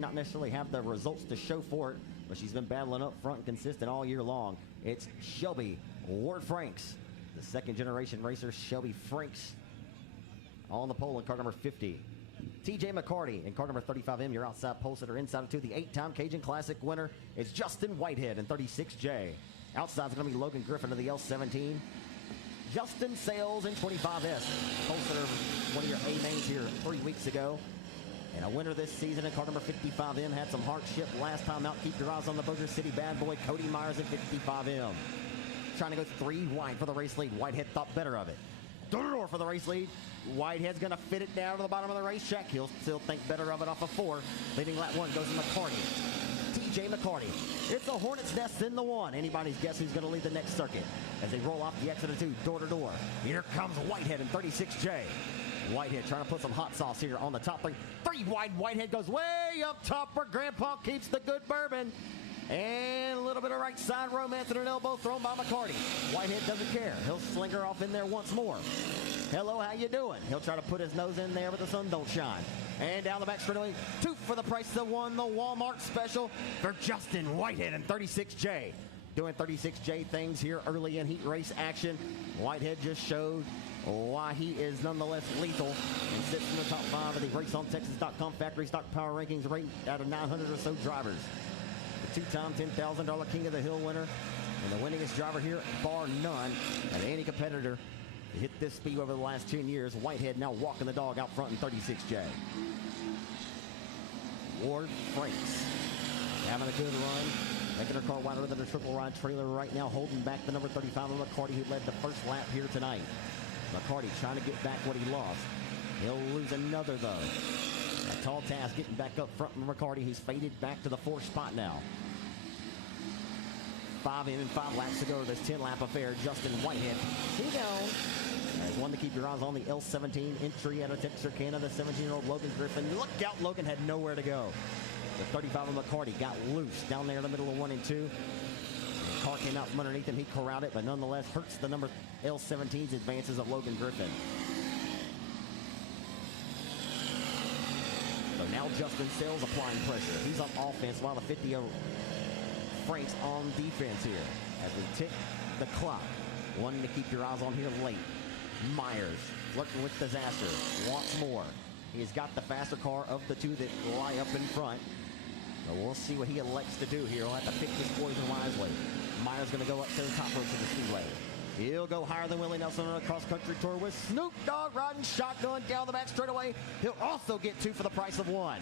not necessarily have the results to show for it, but she's been battling up front and consistent all year long. It's Shelby Ward Franks, the second generation racer. Shelby Franks on the pole in car number 50. TJ McCarty in car number 35M, your outside pole sitter. Inside of two, the 8-time Cajun Classic winner is Justin Whitehead in 36J. Outside is going to be Logan Griffin of the L17. Justin Sales in 25S. Pole sitter, one of your A mains here 3 weeks ago. And a winner this season in car number 55M. Had some hardship last time out. Keep your eyes on the Bossier City bad boy, Cody Myers in 55M. Trying to go 3 wide for the race lead. Whitehead thought better of it. Door for the race lead. Whitehead's going to fit it down to the bottom of the racetrack. He'll still think better of it off of 4. Leading lap 1 goes to McCarty. TJ McCarty. It's a hornet's nest in the 1. Anybody's guess who's going to lead the next circuit as they roll off the exit of 2, door to door. Here comes Whitehead in 36J. Whitehead trying to put some hot sauce here on the top 3. 3 wide. Whitehead goes way up top where Grandpa keeps the good bourbon. And a little bit of right side romance and an elbow thrown by McCarty. Whitehead doesn't care. He'll sling her off in there once more. Hello, how you doing? He'll try to put his nose in there, but the sun don't shine. And down the back straightaway, 2 for the price of 1. The Walmart special for Justin Whitehead in 36J. Doing 36J things here early in heat race action. Whitehead just showed why he is nonetheless lethal and sits in the top 5 of the RaceOnTexas.com factory stock power rankings ranked out of 900 or so drivers. The 2-time $10,000 King of the Hill winner and the winningest driver here, bar none, of any competitor to hit this speed over the last 10 years. Whitehead now walking the dog out front in 36J. Ward Franks having a good run, making her car wider than a triple ride trailer right now, holding back the number 35 of McCarty, who led the first lap here tonight. McCarty trying to get back what he lost. He'll lose another, though. A tall task getting back up front from McCarty, who's faded back to the 4th spot now. 5 in and 5 laps to go. This 10-lap affair. Justin Whitehead, he down. There's one to keep your eyes on, the L17 entry out of Texarkana, the 17-year-old Logan Griffin. Look out, Logan had nowhere to go. The 35 of McCarty got loose down there in the middle of 1 and 2. The car came out from underneath him. He corralled it, but nonetheless hurts the number L17's advances of Logan Griffin. So now Justin Sales applying pressure. He's on offense while the 50 of Franks on defense here. As we tick the clock. One to keep your eyes on here late. Myers flirting with disaster. Wants more. He's got the faster car of the 2 that lie up in front. So we'll see what he elects to do here. He'll have to pick his poison wisely. Myers going to go up to the top rope of the speedway. He'll go higher than Willie Nelson on a cross-country tour with Snoop Dogg riding shotgun down the back straightaway. He'll also get 2 for the price of 1.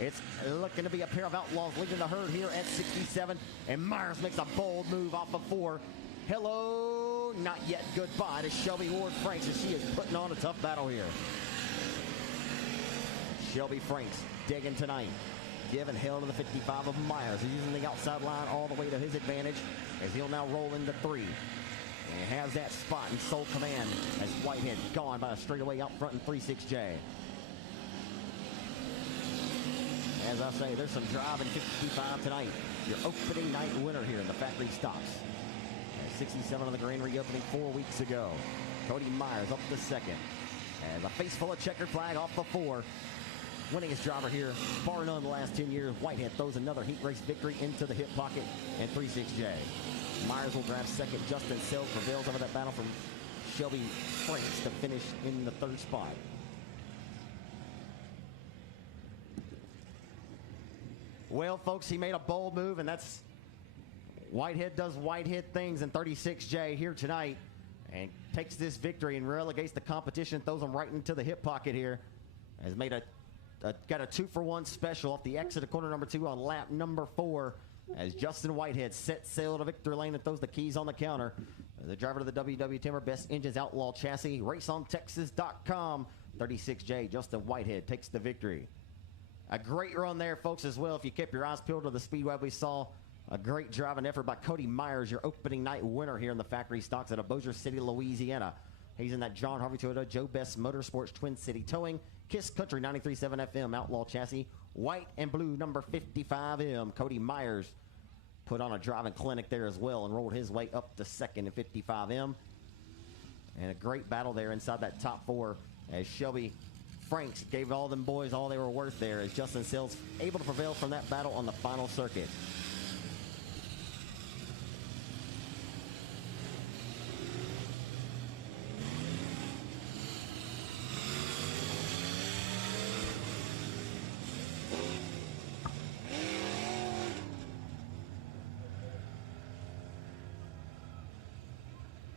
It's looking to be a pair of outlaws leading the herd here at 67. And Myers makes a bold move off of 4. Hello, not yet goodbye to Shelby Ward Franks as she is putting on a tough battle here. Shelby Franks digging tonight. Giving hell to the 55 of Myers. He's using the outside line all the way to his advantage as he'll now roll into 3. And has that spot in sole command as Whitehead gone by a straightaway out front in 36J. As I say, there's some drive in 55 tonight. Your opening night winner here in the factory stocks. 67 on the grand reopening 4 weeks ago. Cody Myers up to 2nd. As a face full of checkered flag off the 4. Winningest driver here, bar none the last 10 years. Whitehead throws another heat race victory into the hip pocket in 36J. Myers will grab 2nd. Justin Sales prevails over that battle from Shelby Franks to finish in the 3rd spot. Well, folks, he made a bold move, and that's Whitehead does Whitehead things in 36J here tonight and takes this victory and relegates the competition, throws him right into the hip pocket here. Has made got a 2-for-1 special off the exit of corner number 2 on lap number 4 as Justin Whitehead sets sail to victory lane and throws the keys on the counter. The driver to the WW Timber Best Engines Outlaw Chassis, RaceOnTexas.com, 36J, Justin Whitehead takes the victory. A great run there, folks, as well. If you kept your eyes peeled to the speedway, we saw a great driving effort by Cody Myers, your opening night winner here in the factory stocks out of Bossier City, Louisiana. He's in that John Harvey Toyota Joe Best Motorsports Twin City Towing, Kiss Country 93.7 FM Outlaw Chassis, white and blue number 55M. Cody Myers put on a driving clinic there as well and rolled his way up to 2nd in 55M. And a great battle there inside that top 4 as Shelby Franks gave all them boys all they were worth there as Justin Sills able to prevail from that battle on the final circuit.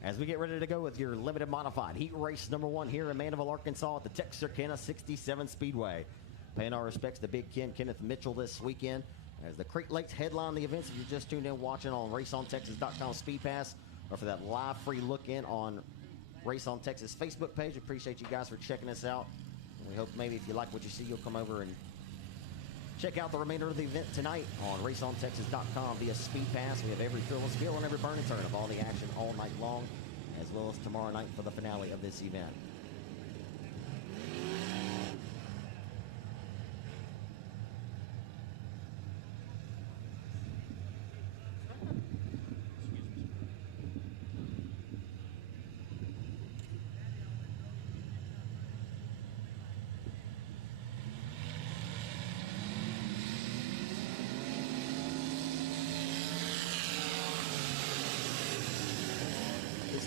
As we get ready to go with your limited modified heat race number 1 here in Mandeville, Arkansas at the Texarkana 67 Speedway. Paying our respects to Big Ken Kenneth Mitchell this weekend as the Crate Lakes headline the events. If you're just tuned in watching on raceontexas.com SpeedPass or for that live free look in on Race on Texas Facebook page, appreciate you guys for checking us out. And we hope maybe if you like what you see, you'll come over and check out the remainder of the event tonight on raceontexas.com via SpeedPass. We have every thrill and spill and every burn and turn of all the action all night long, as well as tomorrow night for the finale of this event.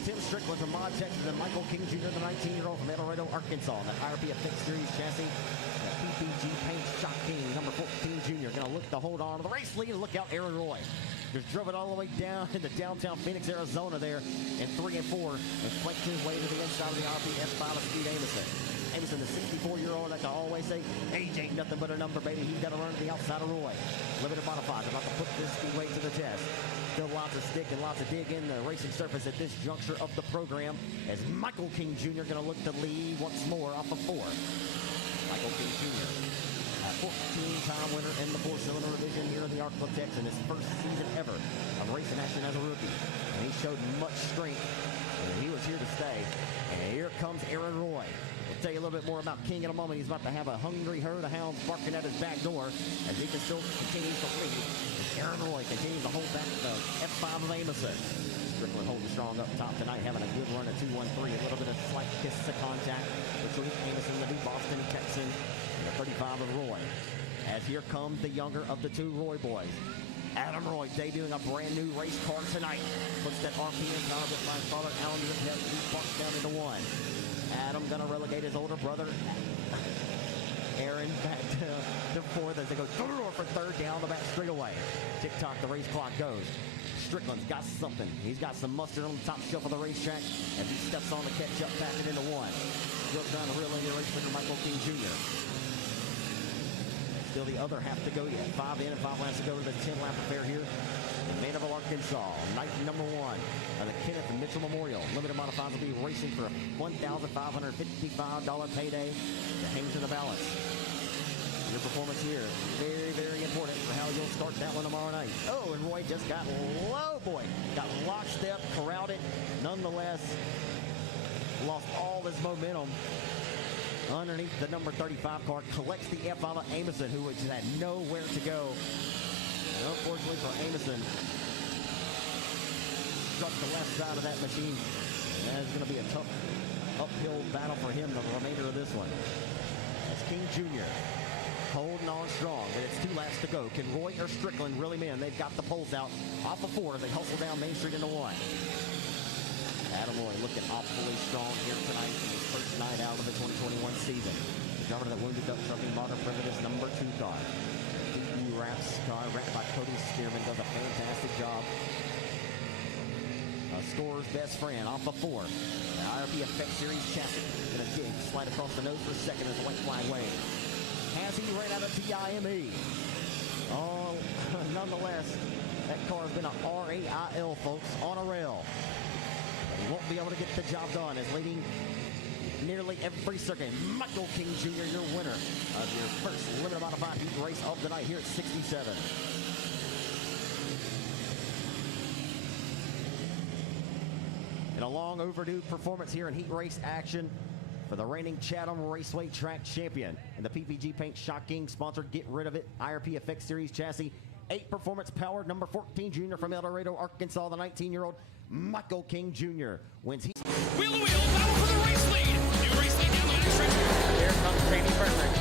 Tim Strickland from Mod, Texas, and Michael King Jr., the 19-year-old from El Dorado, Arkansas. The IRP Fix Series chassis, the PPG Paint Shock King, number 14 Jr. Going to look to hold on to the race lead and look out Aaron Roy. Just drove it all the way down into downtown Phoenix, Arizona there in 3 and 4 and flaked his way to the inside of the IRP S5 of Steve Amison. Amison, the 64-year-old, like I always say, age ain't nothing but a number, baby. He's got to run to the outside of Roy. Limited modified, about to put this speedway to the test. Still lots of stick and lots of dig in the racing surface at this juncture of the program as Michael King Jr. going to look to lead once more off of 4. Michael King Jr., a 14-time winner in the 4-cylinder division here in the Arklatex in his first season ever of racing action as a rookie. And he showed much strength, and he was here to stay. And here comes Aaron Roy. We'll tell you a little bit more about King in a moment. He's about to have a hungry herd of hounds barking at his back door as he can still continue to lead. Aaron Roy continues to hold back the F5 of Amison. Strickland holding strong up top tonight, having a good run at 2-1-3. A little bit of slight kiss of contact between Amison, the new Boston Texan, and the 35 of Roy. As here comes the younger of the 2 Roy boys. Adam Roy debuting a brand new race car tonight. Puts that RPM down a bit like father Alan has to be bumped down into 1. Adam gonna relegate his older brother Aaron back to 4th as they go for 3rd down the back straightaway. Tick-tock, the race clock goes. Strickland's got something. He's got some mustard on the top shelf of the racetrack as he steps on the catch-up, back it into 1. Goes down the real end of the race for Michael King Jr. Still the other half to go yet. 5 in and 5 laps to go to the 10-lap affair here in Mandeville, Arkansas. Night number 1 of the Kenneth Mitchell Memorial. Limited modifieds will be racing for a $1,555 payday that hangs in the balance. Your performance here, very, very important for how you'll start that one tomorrow night. Oh, and Roy just got low, boy. Got lockstep, corralled it. Nonetheless, lost all his momentum underneath the number 35 car. Collects the F5 of Amison, who just had nowhere to go. And unfortunately for Amison, struck the left side of that machine. That is going to be a tough uphill battle for him the remainder of this one. That's King Jr. holding on strong, but it's 2 laps to go. Can Roy or Strickland really win? They've got the poles out off of 4 as they hustle down Main Street into 1. Adam Roy looking awfully strong here tonight in his first night out of the 2021 season. The driver that wounded up Trucking Modern Primitive's number 2 car. DE wraps car, wrapped by Cody Stearman, does a fantastic job. Scorer's best friend off of 4. The IRP Effect Series chassis going to dig, slide across the nose for a second as the white flag waves. Has he ran out of TIME? Oh, nonetheless, that car has been a RAIL, folks, on a rail. But he won't be able to get the job done as leading nearly every circuit. Michael King Jr., your winner of your first limited modified heat race of the night here at 67. In a long overdue performance here in heat race action for the reigning Chatham Raceway Track Champion. And the PPG Paint Shock King sponsored Get Rid of It IRP Effect Series chassis. 8 performance powered number 14 junior from El Dorado, Arkansas. The 19-year-old Michael King Jr. wins. Wheel to wheel, battle for the race lead. New race lead down the backstretch. on the training program.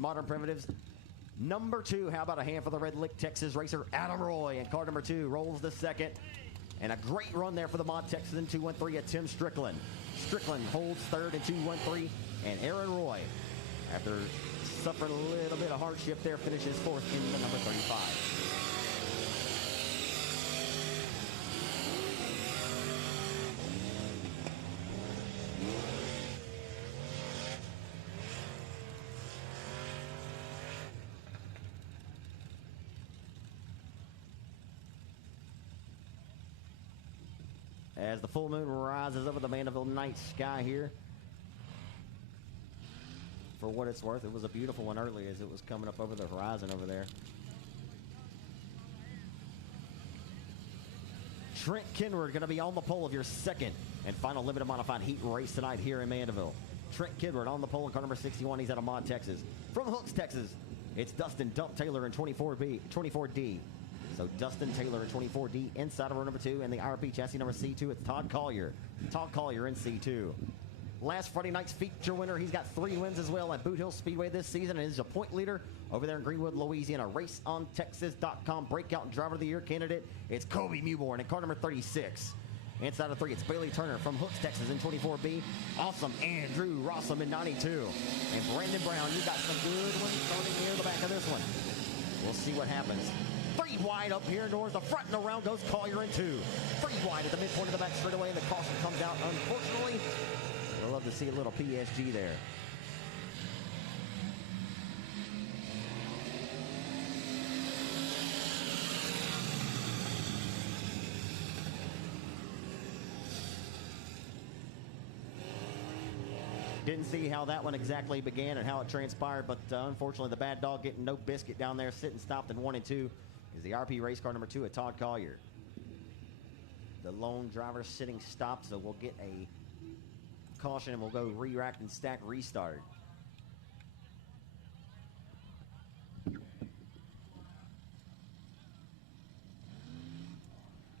Modern Primitives. Number 2, how about a hand for the Red Lick Texas racer, Adam Roy. And car number 2 rolls the second. And a great run there for the Mod Texas in 213 at Tim Strickland. Strickland holds third in 213. And Aaron Roy, after suffering a little bit of hardship there, finishes fourth in the number 35. As the full moon rises over the Mandeville night sky here. For what it's worth, it was a beautiful one early as it was coming up over the horizon over there. Trent Kinward going to be on the pole of your second and final limited modified heat race tonight here in Mandeville. Trent Kinward on the pole in car number 61. He's out of Mod, Texas. From Hooks, Texas, it's Dustin Dump Taylor in 24D. So Dustin Taylor in 24D inside of row number 2, and the IRP chassis number C2, it's Todd Collier. Todd Collier in C2. Last Friday night's feature winner, he's got 3 wins as well at Boot Hill Speedway this season, and is a point leader over there in Greenwood, Louisiana. RaceOnTexas.com breakout driver of the year candidate, it's Kobe Mewborn in car number 36. Inside of 3, it's Bailey Turner from Hooks, Texas in 24B. Awesome Andrew Rossum in 92. And Brandon Brown, you got some good ones starting near the back of this one. We'll see what happens. 3 wide up here towards the front, and around goes Collier in 2. 3 wide at the midpoint of the back straightaway, and the caution comes out. Unfortunately, I'd love to see a little PSG there. Didn't see how that one exactly began and how it transpired, but unfortunately the bad dog getting no biscuit down there, sitting stopped in 1 and 2 is the RP race car number 2 at Todd Collier. The lone driver sitting stopped, so we'll get a caution and we'll go re-rack and stack restart.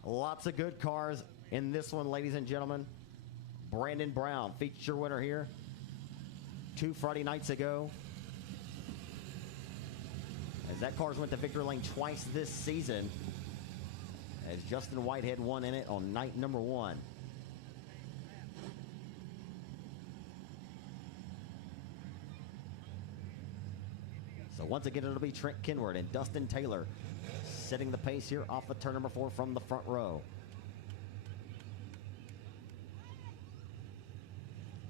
Lots of good cars in this one, ladies and gentlemen. Brandon Brown, feature winner here 2 Friday nights ago. As that car's went to victory lane twice this season, as Justin Whitehead won in it on night number 1. So once again, it'll be Trent Kinward and Dustin Taylor setting the pace here off of turn number 4 from the front row.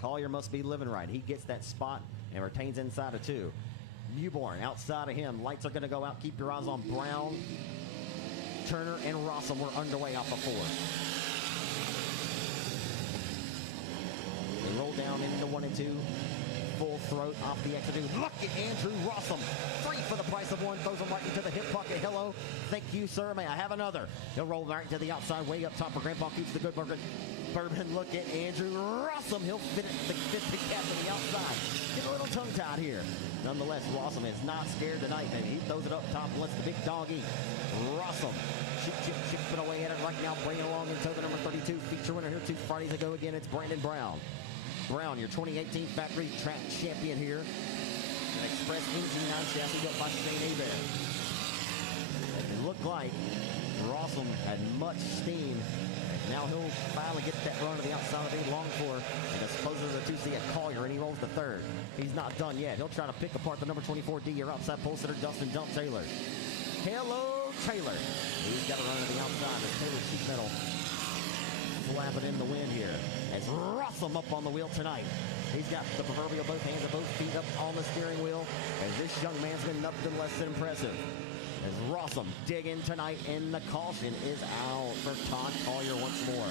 Collier must be living right. He gets that spot and retains inside of 2. Mewborn outside of him. Lights are going to go out. Keep your eyes on Brown, Turner, and Rossum. We're underway off of 4. They roll down into 1 and 2. Full throat off the exit. Look at Andrew Rossum. 3 for the price of 1. Throws him right into the hip pocket. Hello. Thank you, sir. May I have another? He'll roll right to the outside, way up top for Grandpa. Keeps the good bourbon. Look at Andrew Rossum. He'll fit the cap to the outside. Get a little tongue-tied here. Nonetheless, Rossum is not scared tonight, baby. He throws it up top and lets the big dog eat. Rossum chipping away at it right now, bringing along into the number 32. Feature winner here 2 Fridays ago. Again, it's Brandon Brown. Brown, your 2018 factory track champion here. An Express NG9 chassis built by Shane Hebert. It looked like Rossum had much steam. Now he'll finally get that run to the outside that he longed for, and disposes of the 2C at Collier, and he rolls the 3rd. He's not done yet. He'll try to pick apart the number 24D, your outside pole sitter, Dustin Dump Taylor. Hello, Taylor. He's got to run to the outside as Taylor's sheet metal flapping in the wind here. As Rossum up on the wheel tonight. He's got the proverbial both hands and both feet up on the steering wheel, as this young man's been nothing less than impressive. As Rossum digging tonight, and the caution is out for Todd Collier once more.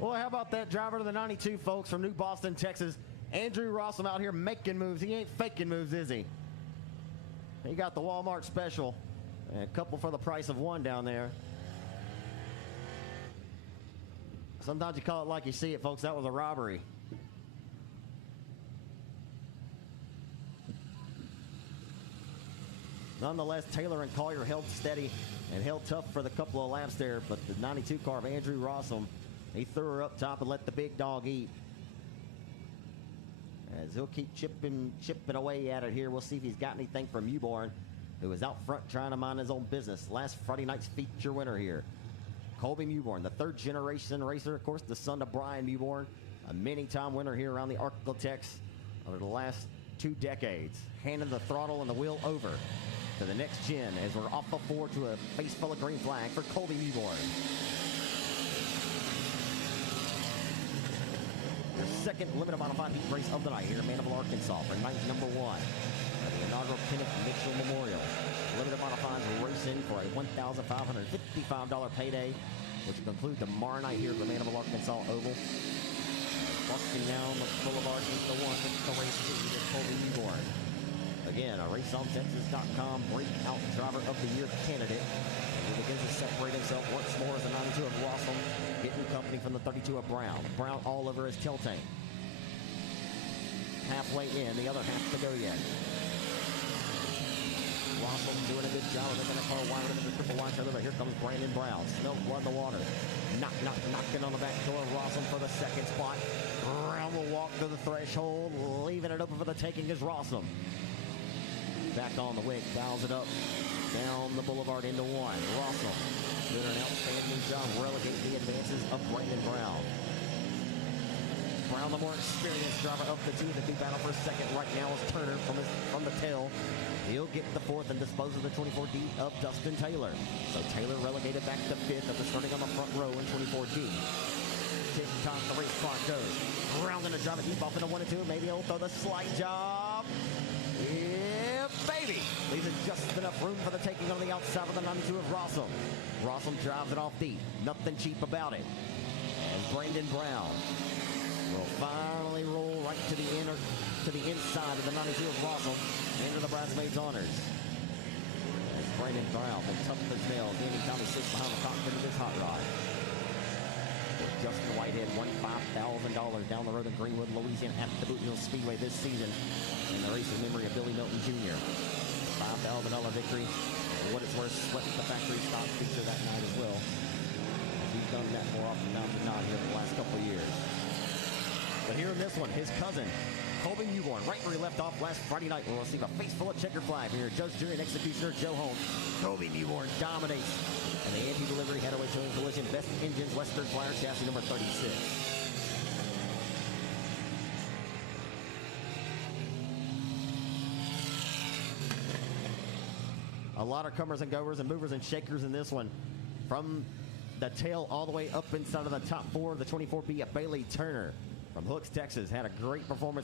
Well, how about that driver to the 92, folks, from New Boston, Texas? Andrew Rossum out here making moves. He ain't faking moves, is he? He got the Walmart special And a couple for the price of one down there. Sometimes you call it like you see it, folks. That was a robbery. Nonetheless, Taylor and Collier held steady and held tough for the couple of laps there, but the 92 car of Andrew Rossum, he threw her up top and let the big dog eat. As he'll keep chipping away at it here. We'll see if he's got anything from Mewborn, who was out front trying to mind his own business. Last Friday night's feature winner here. Colby Mewborn, the third generation racer, of course, the son of Brian Mewborn, a many-time winner here around the Arklatex over the last 2 decades. Handing the throttle and the wheel over to the next gen as we're off the 4 to a face full of green flag for Colby Mewborn. Your second limited modified heat race of the night here in Mandeville, Arkansas for night number 1 of the inaugural Kenneth Mitchell Memorial. Limited modifieds racing for a $1,555 payday, which will conclude tomorrow night here at the Mandeville, Arkansas Oval. Busting down the boulevard into the 1 with the race with Colby Mewborn. Again, a raceontexas.com breakout driver of the year candidate. He begins to separate himself once more as the 92 of Rossum, getting company from the 32 of Brown. Brown all over his tail tank. Halfway in, the other half to go yet. Rossum doing a good job of making the car wide into the triple wide trailer, but here comes Brandon Brown. Smells blood in the water. Knocking on the back door of Rossum for the second spot. Brown will walk to the threshold, leaving it open for the taking is Rossum. Back on the wick, dials it up, down the boulevard into 1. Rossum doing an outstanding job relegating the advances of Brandon Brown. Brown, the more experienced driver of the two. The two battle for second right now is Turner from the tail. He'll get the 4th and dispose of the 24D of Dustin Taylor. So Taylor relegated back to 5th after starting on the front row in 24D. Tick-tock, the race clock goes. Brown gonna drive it deep off into 1 and 2. Maybe he'll throw the slide job. Yeah, baby! Leaves it just enough room for the taking on the outside of the 92 of Rossum. Rossum drives it off deep. Nothing cheap about it. And Brandon Brown will finally roll right to the inside of the 92 of Rossum into the bridesmaids' honors. As Brandon Brown, the tough as nails, anytime he sits behind the cockpit of his hot rod. With Justin Whitehead won $5,000 down the road in Greenwood, Louisiana at the Boot Hill Speedway this season in the race in memory of Billy Milton Jr. $5,000 victory. For what it's worth, swept the factory stock feature that night as well. He's done that more often than not here in the last couple of years. But here in this one, his cousin, Colby Mewborn, right where he left off last Friday night, will receive a face full of checker flag here. Judge, jury, and executioner Joe Holmes. Colby Mewborn dominates. And the anti-delivery headaway showing collision, best engines, Western Flyer chassis number 36. A lot of comers and goers and movers and shakers in this one. From the tail all the way up inside of the top 4 of the 24B of Bailey Turner from Hooks, Texas. Had a great performance